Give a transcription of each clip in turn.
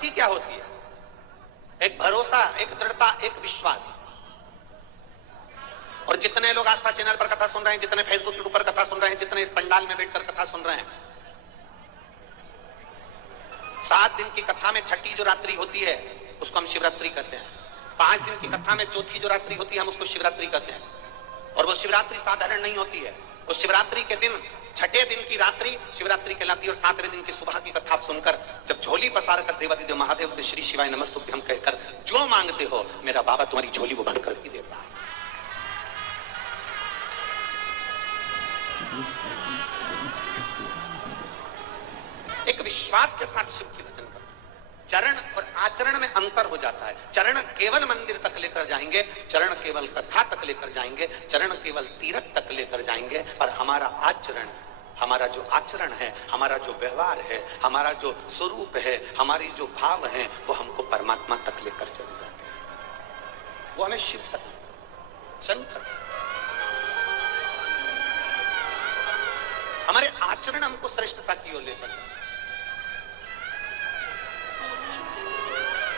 भक्ति क्या होती है? एक भरोसा, एक दृढ़ता, एक विश्वास। और जितने लोग आस्था चैनल पर कथा सुन रहे हैं, जितने फेसबुक के ऊपर कथा सुन रहे हैं, जितने इस पंडाल में बैठकर कथा सुन रहे हैं, 7 दिन की कथा में छठी जो रात्रि होती है उसको हम शिवरात्रि कहते हैं। 5 दिन की कथा में चौथी जो रात्रि होती है हम उसको शिवरात्रि कहते हैं। और वो शिवरात्रि साधारण नहीं होती है। उस शिवरात्रि के दिन, छठे दिन की रात्रि शिवरात्रि कहलाती है। और 7वें दिन की सुबह की कथा आप सुनकर जब झोली पसार कर देवादिदेव महादेव से श्री शिवाय नमस्तुभ्यं हम कहकर जो मांगते हो मेरा बाबा तुम्हारी झोली वो भर कर ही देता है। एक विश्वास के साथ शिव की भजन करते हैं। चरण और आचरण में अंतर हो जाता है। चरण केवल मंदिर तक लेकर जाएंगे, चरण केवल कथा तक लेकर जाएंगे, चरण केवल तीर्थ तक लेकर जाएंगे, और हमारा आचरण, हमारा जो आचरण है, हमारा जो व्यवहार है, हमारा जो स्वरूप है, हमारी जो भाव है, वो हमको परमात्मा तक लेकर चले जाते हैं। वो हमें शिव तक, शंकर, हमारे आचरण हमको श्रेष्ठता की ओर लेकर जाते हैं।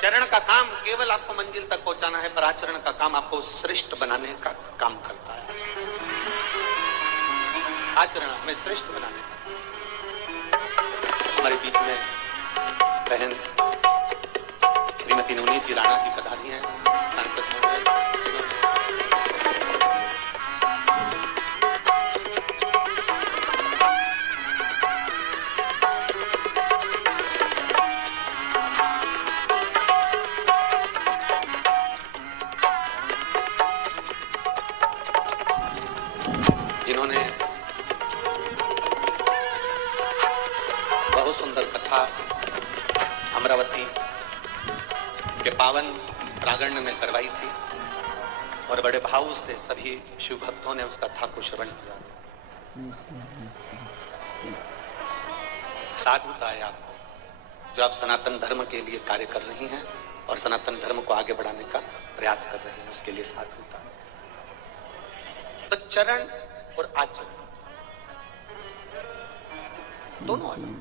चरण का काम केवल आपको मंजिल तक पहुंचाना है, पर आचरण का काम आपको श्रेष्ठ बनाने का काम करता है। आचरण हमें श्रेष्ठ बनाने का। हमारे बीच में बहन श्रीमती नवनीत जी राणा जी पधारी हैं, सांसद महोदय। जिन्होंने बहुत सुंदर कथा अमरावती के पावन प्रांगण में करवाई थी, और बड़े भाव से सभी शिव भक्तों ने उस कथा को श्रवण किया। साधुता है आपको, जो आप सनातन धर्म के लिए कार्य कर रही हैं और सनातन धर्म को आगे बढ़ाने का प्रयास कर रही हैं, उसके लिए साधुता है। तो चरण और आचरण दोनों अलग।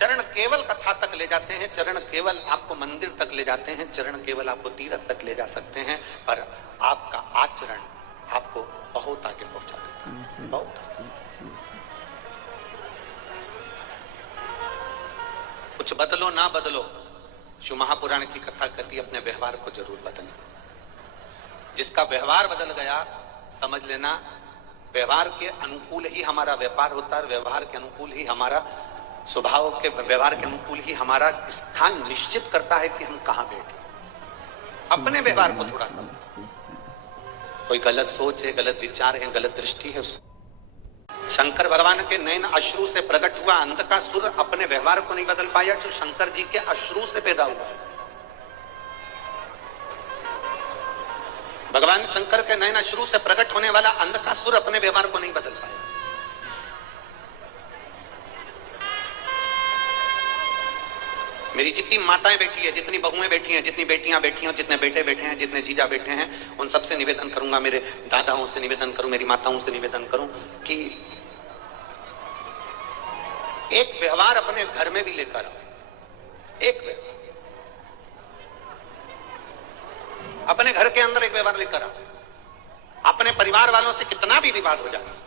चरण केवल कथा तक ले जाते हैं, चरण केवल आपको मंदिर तक ले जाते हैं, चरण केवल आपको तीर्थ तक ले जा सकते हैं, पर आपका आचरण आपको बहुत आगे पहुंचा देता है, बहुत। कुछ बदलो ना बदलो, शिव महापुराण की कथा कहती है अपने व्यवहार को जरूर बदलना। जिसका व्यवहार बदल गया समझ लेना व्यवहार के अनुकूल ही हमारा व्यापार होता है, व्यवहार के अनुकूल ही हमारा स्वभाव के, व्यवहार के अनुकूल ही हमारा स्थान निश्चित करता है कि हम कहां बैठे। अपने व्यवहार को थोड़ा सा, कोई गलत सोच है, गलत विचार है, गलत दृष्टि है, उसको शंकर भगवान के नयन अश्रु से प्रकट हुआ अंधकासुर अपने व्यवहार को नहीं बदल पाया, जो शंकर जी के अश्रु से पैदा हुआ। भगवान शंकर के नयन अश्रु से प्रकट होने वाला अंधकासुर अपने व्यवहार को नहीं बदल पाया। मेरी जितनी माताएं बैठी है, जितनी बहुएं बैठी हैं, जितनी बेटियां बैठी हैं, जितने बेटे बैठे हैं, जितने जीजा बैठे हैं, उन सबसे निवेदन करूंगा, मेरे दादाओं से निवेदन करूं, मेरी माताओं से निवेदन करूं कि एक व्यवहार अपने घर में भी लेकर आओ। एक व्यवहार अपने घर के अंदर एक व्यवहार लेकर आओ। अपने परिवार वालों से कितना भी विवाद हो जाए,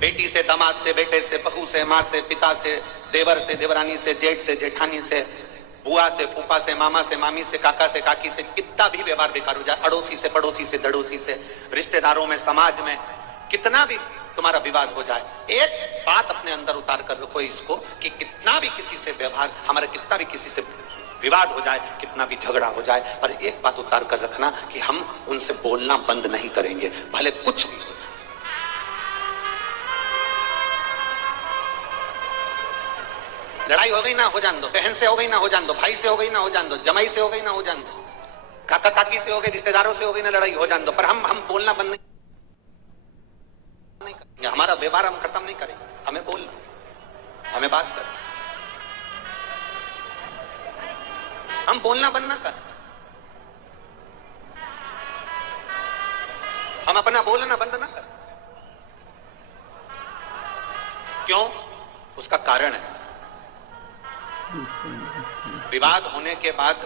बेटी से, दामाद से, बेटे से, बहू से, माँ से, पिता से, देवर से, देवरानी से, जेठ से, जेठानी से, बुआ से, फूफा से, मामा से, मामी से, काका से, काकी से, कितना भी व्यवहार बेकार हो जाए, अड़ोसी से, पड़ोसी से, दड़ोसी से, रिश्तेदारों में, समाज में कितना भी तुम्हारा विवाद हो जाए, एक बात अपने अंदर उतार कर रखो इसको कि कितना भी किसी से व्यवहार, हमारा कितना भी किसी से विवाद हो जाए, कितना भी झगड़ा हो जाए, पर एक बात उतार कर रखना कि हम उनसे बोलना बंद नहीं करेंगे, भले कुछ भी हो जाए। लड़ाई हो गई ना, हो जान दो। बहन से हो गई ना, हो जान दो। भाई से हो गई ना, हो जान दो। जमाई से हो गई ना, हो जान दो। काका काकी से हो गई, रिश्तेदारों से हो गई ना लड़ाई, हो जान दो। पर हम बोलना बंद नहीं करेंगे। हमारा व्यवहार हम खत्म नहीं करेंगे, हमें बोलना, हमें बात करना, हम बोलना बंद ना करें, हम अपना बोलना बंद ना करें। क्यों? उसका कारण है, विवाद होने के बाद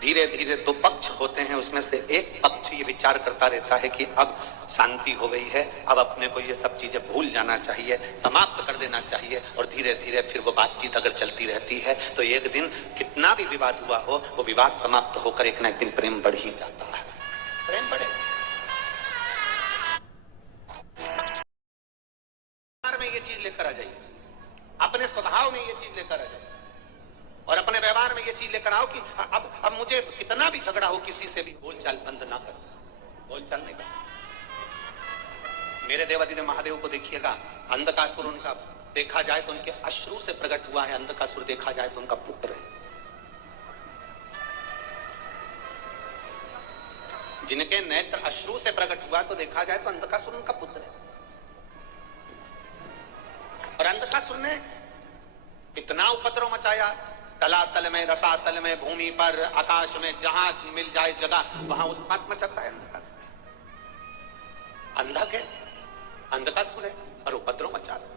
धीरे धीरे दो पक्ष होते हैं, उसमें से एक पक्ष ये विचार करता रहता है कि अब शांति हो गई है, अब अपने को ये सब चीजें भूल जाना चाहिए, समाप्त कर देना चाहिए। और धीरे धीरे फिर वो बातचीत अगर चलती रहती है तो एक दिन कितना भी विवाद हुआ हो, वो विवाद समाप्त होकर एक ना एक दिन प्रेम बढ़ ही जाता है। प्रेम बढ़े में ये चीज लेकर आ जाइए, अपने स्वभाव में ये चीज लेकर आ जाइए और अपने व्यवहार में ये चीज लेकर आओ कि अब मुझे कितना भी झगड़ा हो किसी से भी बोलचाल बंद ना करो, बोलचाल नहीं करो। मेरे देवादिदेव महादेव को देखिएगा, अंधकासुर उनका देखा जाए तो उनके अश्रु से प्रकट हुआ है, अंधकासुर देखा जाए तो उनका पुत्र है। जिनके नेत्र अश्रु से प्रकट हुआ तो देखा जाए तो अंधकासुर उनका पुत्र है। और अंधकासुर ने कितना उपद्रव मचाया, तलातल में, रसातल में, भूमि पर, आकाश में, जहां मिल जाए जगह वहां उत्पात मचाता है अंधकासुर। अंधा के अंधकासुर है और उपद्रव मचा रहा।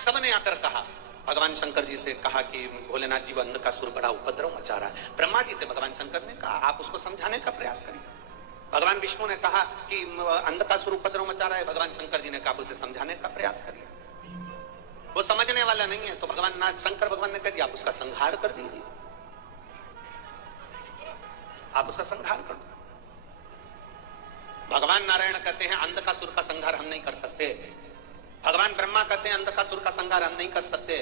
सबने आकर कहा, भगवान शंकर जी से कहा कि भोलेनाथ जी वो अंधकासुर बड़ा उपद्रव मचा रहा है। ब्रह्मा जी से भगवान शंकर ने कहा आप उसको समझाने का प्रयास करिए। भगवान विष्णु ने कहा कि अंधकासुर उपद्रव मचा रहा है, भगवान शंकर जी ने कहा उसे समझाने का प्रयास करिए। वो समझने वाला नहीं है तो भगवान शंकर भगवान ने कह दिया आप उसका संहार कर दीजिए, आप उसका संहार कर दो। भगवान नारायण कहते हैं अंधकासुर का संहार हम नहीं कर सकते, भगवान ब्रह्मा कहते हैं अंधकासुर का संहार हम नहीं कर सकते।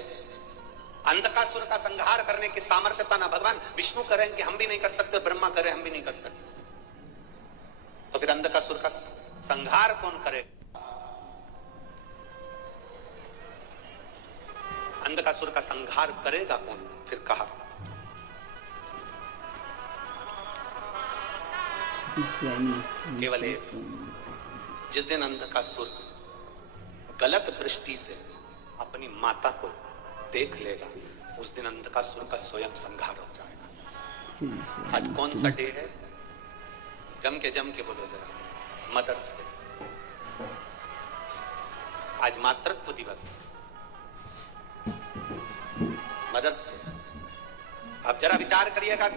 अंधकासुर का संहार करने की सामर्थ्यता ना भगवान विष्णु करें कि हम भी नहीं कर सकते, ब्रह्मा करें हम भी नहीं कर सकते, तो फिर अंधकासुर का संहार कौन करेगा? अंधकासुर का संहार करेगा कौन? फिर कहा केवल एक, जिस दिन अंधकासुर गलत दृष्टि से अपनी माता को देख लेगा उस दिन अंधकासुर का स्वयं संहार हो जाएगा। आज कौन सा डे है? जम के बोलो जरा, मदर्स डे। आज मातृत्व दिवस, मदर्स डे। अब जरा विचार करिएगा,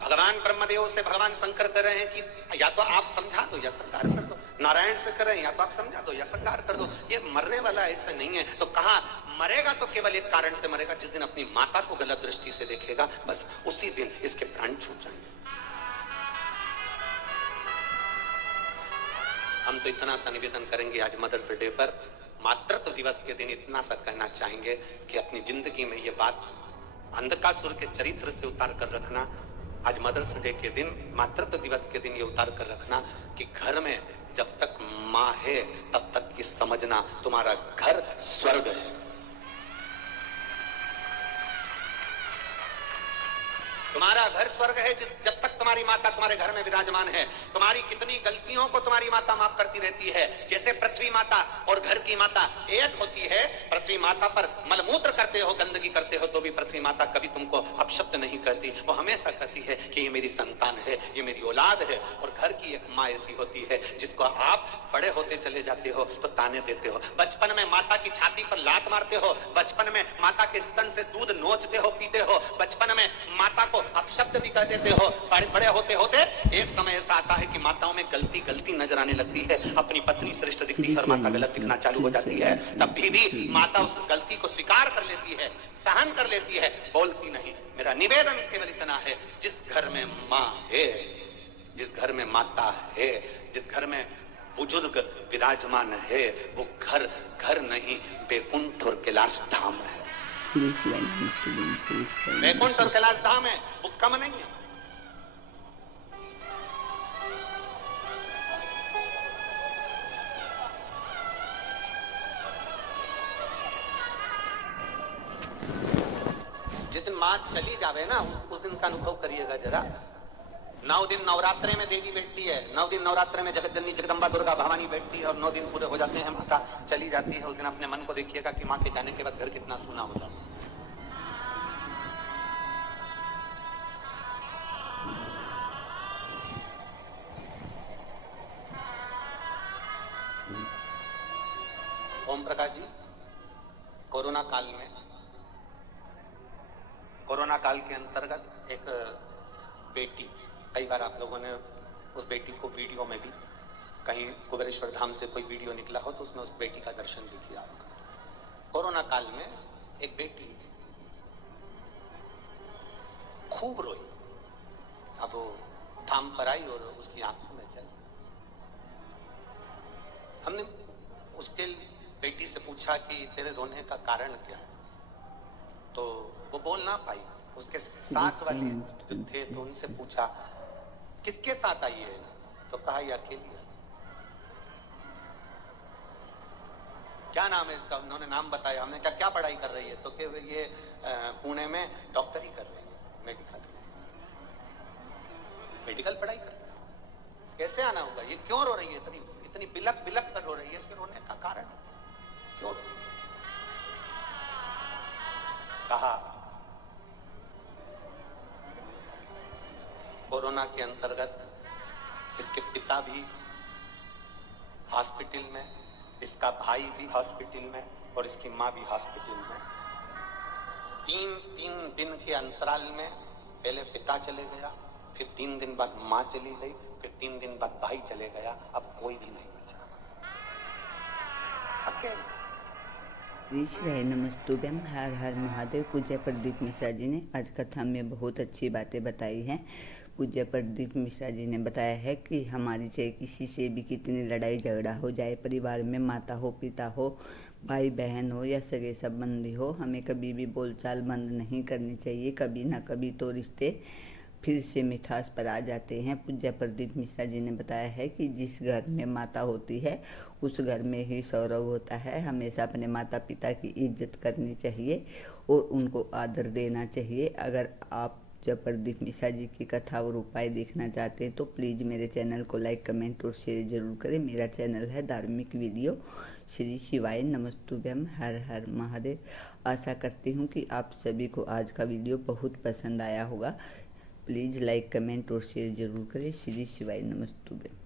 भगवान ब्रह्मदेव से भगवान शंकर कर रहे हैं कि या तो आप समझा दो या संहार कर दो, नारायण से कर रहे हैं या तो आप समझा दो या संहार कर दो। ये मरने वाला ऐसा नहीं है। तो कहा मरेगा तो केवल एक कारण से मरेगा, जिस दिन अपनी माता को गलत दृष्टि से देखेगा बस उसी दिन इसके प्राण छूट जाएंगे। हम तो इतना सा निवेदन करेंगे आज मदर्स डे पर, मातृत्व दिवस के दिन इतना सा कहना चाहेंगे कि अपनी जिंदगी में ये बात अंधकासुर के चरित्र से उतार कर रखना। आज मदर्स डे के दिन, मातृत्व दिवस के दिन ये उतार कर रखना कि घर में जब तक माँ है तब तक ये समझना तुम्हारा घर स्वर्ग है। तुम्हारा घर स्वर्ग है जब तक तुम्हारी माता तुम्हारे घर में विराजमान है। तुम्हारी कितनी गलतियों को तुम्हारी माता माफ करती रहती है। जैसे पृथ्वी माता और घर की माता एक होती है, पृथ्वी माता पर मलमूत्र करते हो, गंदगी करते हो तो भी पृथ्वी माता कभी तुमको अपशब्द नहीं कहती। वो हमेशा कहती है कि ये मेरी संतान है, ये मेरी औलाद है। और घर की एक माँ ऐसी होती है जिसको आप बड़े होते चले जाते हो तो ताने देते हो। बचपन में माता की छाती पर लात मारते हो, बचपन में माता के स्तन से दूध नोचते हो, पीते हो, बचपन में माता को अपशब्द भी कह देते हो। बड़े होते होते एक समय ऐसा आता है कि माताओं में गलती नजर आने लगती है। अपनी पत्नी श्रेष्ठ दिखती है, माता गलत दिखना चालू हो जाती है। तब भी माता उस गलती को स्वीकार कर लेती है, सहन कर लेती है, बोलती नहीं। मेरा निवेदन केवल इतना है, जिस घर में माँ है, जिस घर में माता है, जिस घर में बुजुर्ग विराजमान है, वो घर घर नहीं बैकुंठ और कैलाश धाम है। बैकुंठ और कैलाश धाम है, वो कम नहीं है। जिस दिन मां चली जावे ना उस दिन का अनुभव करिएगा जरा। 9 दिन नवरात्रे में देवी बैठती है, 9 दिन नवरात्रे में जगत जननी जगदम्बा दुर्गा भवानी बैठती है और 9 दिन पूरे हो जाते हैं, माता चली जाती है। उस दिन अपने मन को देखिएगा कि मां के जाने के बाद घर कितना सूना हो जाता है। ओम प्रकाश जी, कोरोना काल में कोरोना काल के अंतर्गत एक बेटी, कई बार आप लोगों ने उस बेटी को वीडियो में भी, कहीं कुबेरेश्वर धाम से कोई वीडियो निकला हो तो उसमें उस बेटी का दर्शन भी किया होगा। कोरोना काल में एक बेटी खूब रोई। अब वो धाम पर आई और उसकी आंखों में जल। हमने उसके बेटी से पूछा कि तेरे रोने का कारण क्या है, तो वो बोल ना पाई। उसके साथ वाले जो थे तो उनसे पूछा किसके साथ आई है, तो कहा ये अकेली है। क्या नाम है इसका, उन्होंने नाम बताया। हमने कहा क्या पढ़ाई कर रही है, तो कि ये पुणे में डॉक्टरी कर रही है, मेडिकल पढ़ाई कर रही है। कैसे आना होगा, ये क्यों रो रही है, इतनी बिलक बिलक कर रो रही है, इसके रोने का कारण क्यों? कहा कोरोना के अंतर्गत इसके पिता भी हॉस्पिटल में, इसका भाई भी हॉस्पिटल में और इसकी माँ भी हॉस्पिटल में। तीन दिन के अंतराल में पहले पिता चले गया, फिर 3 दिन बाद माँ चली गई, फिर 3 दिन बाद भाई चले गया, अब कोई भी नहीं बचा। अकेले। ईश्वर नमस्तुभ्यम, हर हर महादेव। पूज्य प्रदीप मिश्रा जी ने आज कथा में बहुत अच्छी बातें बताई हैं। पूज्य प्रदीप मिश्रा जी ने बताया है कि हमारी चाहे किसी से भी कितनी लड़ाई झगड़ा हो जाए, परिवार में माता हो, पिता हो, भाई बहन हो या सगे संबंधी हो, हमें कभी भी बोलचाल बंद नहीं करनी चाहिए। कभी ना कभी तो रिश्ते फिर से मिठास पर आ जाते हैं। पूज्य प्रदीप मिश्रा जी ने बताया है कि जिस घर में माता होती है उस घर में ही सौरभ होता है। हमेशा अपने माता पिता की इज्जत करनी चाहिए और उनको आदर देना चाहिए। अगर आप जब प्रदीप मिश्रा जी की कथा और उपाय देखना चाहते हैं तो प्लीज़ मेरे चैनल को लाइक, कमेंट और शेयर जरूर करें। मेरा चैनल है धार्मिक वीडियो। श्री शिवाय नमस्तुभ्यम, हर हर महादेव। आशा करती हूँ कि आप सभी को आज का वीडियो बहुत पसंद आया होगा। प्लीज़ लाइक, कमेंट और शेयर जरूर करें। श्री शिवाय नमस्तुभ्यम।